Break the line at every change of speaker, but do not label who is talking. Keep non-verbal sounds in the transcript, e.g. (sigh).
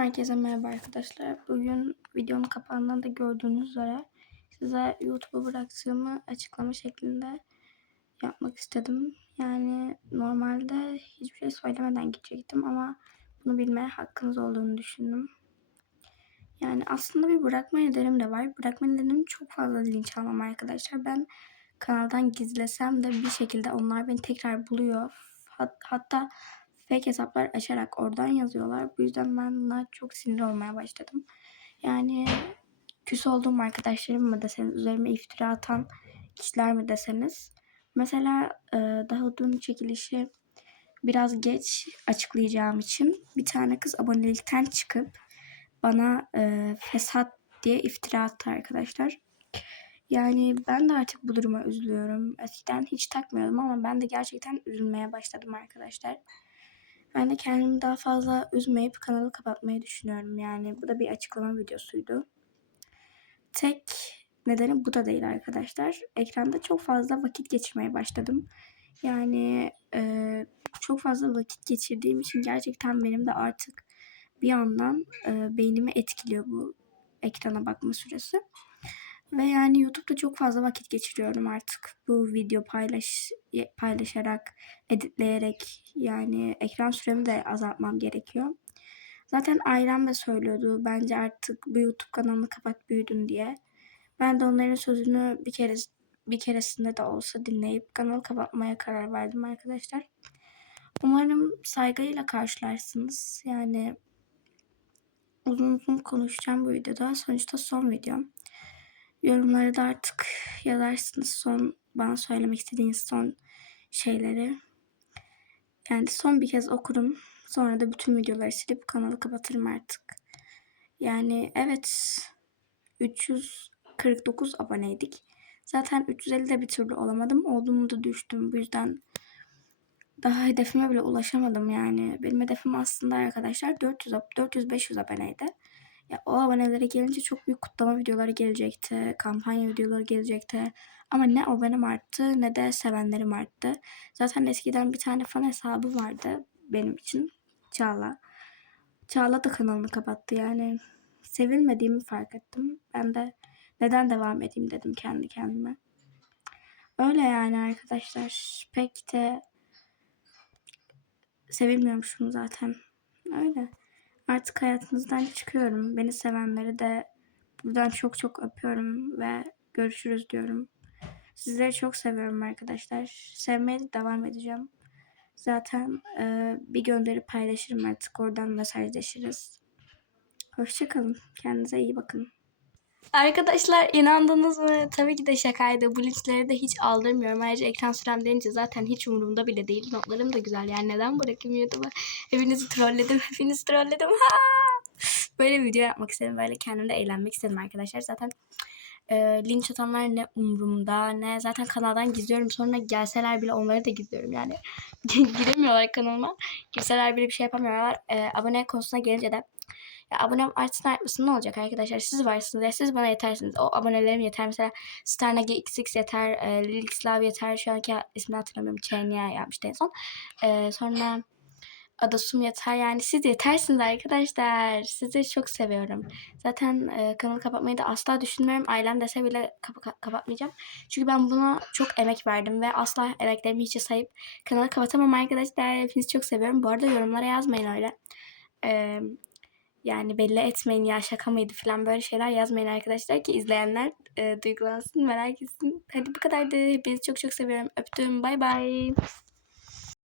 Herkese merhaba arkadaşlar. Bugün videonun kapağından da gördüğünüz üzere size YouTube'a bıraktığımı açıklama şeklinde yapmak istedim. Yani normalde hiçbir şey söylemeden gidecektim ama bunu bilmeye hakkınız olduğunu düşündüm. Yani aslında bir bırakma nedenim de var. Bırakma nedenim çok fazla linç almam arkadaşlar. Ben kanaldan gizlesem de bir şekilde onlar beni tekrar buluyor. Hat- hatta fake hesaplar açarak oradan yazıyorlar. Bu yüzden ben buna çok sinir olmaya başladım. Yani küs olduğum arkadaşlarım mı deseniz, üzerime iftira atan kişiler mi deseniz. Mesela e, daha dün çekilişi biraz geç açıklayacağım için bir tane kız abonelikten çıkıp bana e, fesat diye iftira attı arkadaşlar. Yani ben de artık bu duruma üzülüyorum. Eskiden hiç takmıyordum ama ben de gerçekten üzülmeye başladım arkadaşlar. Ben de kendimi daha fazla üzmeyip kanalı kapatmayı düşünüyorum. Yani bu da bir açıklama videosuydu. Tek nedeni bu da değil arkadaşlar. Ekranda çok fazla vakit geçirmeye başladım. Yani e, çok fazla vakit geçirdiğim için gerçekten benim de artık bir yandan e, beynimi etkiliyor bu ekrana bakma süresi. Ve yani YouTube'da çok fazla vakit geçiriyorum artık. Bu video paylaş paylaşarak, editleyerek yani ekran süremi de azaltmam gerekiyor. Zaten ailem de söylüyordu bence artık bu YouTube kanalını kapat büyüdün diye. Ben de onların sözünü bir kere bir keresinde de olsa dinleyip kanalı kapatmaya karar verdim arkadaşlar. Umarım saygıyla karşılarsınız. Yani uzun uzun konuşacağım bu videoda. Sonuçta son videom. Yorumlara da artık yazarsınız son bana söylemek istediğiniz son şeyleri. Yani son bir kez okurum. Sonra da bütün videoları silip kanalı kapatırım artık. Yani evet 349 aboneydik. Zaten 350'de bir türlü olamadım. Olduğumu da düştüm. Bu yüzden daha hedefime bile ulaşamadım yani. Benim hedefim aslında arkadaşlar 400 400-500 aboneydi. Ya o abonelere gelince çok büyük kutlama videoları gelecekti. Kampanya videoları gelecekti. Ama ne abonem arttı ne de sevenlerim arttı. Zaten eskiden bir tane fan hesabı vardı benim için. Çağla. Çağla da kanalını kapattı yani. Sevilmediğimi fark ettim. Ben de neden devam edeyim dedim kendi kendime. Öyle yani arkadaşlar. Pek de sevilmiyormuşum zaten. Öyle. Artık hayatınızdan çıkıyorum. Beni sevenleri de buradan çok çok öpüyorum ve görüşürüz diyorum. Sizleri çok seviyorum arkadaşlar. Sevmeye de devam edeceğim. Zaten e, bir gönderi paylaşırım artık. Oradan mesajlaşırız. Hoşçakalın. Kendinize iyi bakın. Arkadaşlar inandınız mı? Tabii ki de şakaydı. Bu linçleri de hiç aldırmıyorum. Ayrıca ekran sürem denince zaten hiç umurumda bile değil. Notlarım da güzel. Yani neden bırakayım YouTube'a? Hepinizi trolledim. (laughs) Hepinizi trolledim. Ha! Böyle video yapmak istedim. Böyle kendimde eğlenmek istedim arkadaşlar. Zaten e, linç atanlar ne umurumda ne zaten kanaldan gizliyorum. Sonra gelseler bile onları da gizliyorum. Yani (laughs) giremiyorlar kanalıma. Girseler bile bir şey yapamıyorlar. E, abone konusuna gelince de ya abonem artsın artmasın ne olacak arkadaşlar? Siz varsınız ya siz bana yetersiniz. O abonelerim yeter. Mesela Starnage XX yeter. E, Lilixlav yeter. Şu anki ismini hatırlamıyorum. Çenya yapmıştı en son. E, sonra Adasum yeter. Yani siz yetersiniz arkadaşlar. Sizi çok seviyorum. Zaten e, kanalı kapatmayı da asla düşünmüyorum. Ailem dese bile kap- kapatmayacağım. Çünkü ben buna çok emek verdim ve asla emeklerimi hiçe sayıp kanalı kapatamam arkadaşlar. Hepinizi çok seviyorum. Bu arada yorumlara yazmayın öyle. Eee yani belli etmeyin ya şaka mıydı falan böyle şeyler yazmayın arkadaşlar ki izleyenler e, duygulansın merak etsin. Hadi bu kadar da hepinizi çok çok seviyorum. Öptüm bay bay.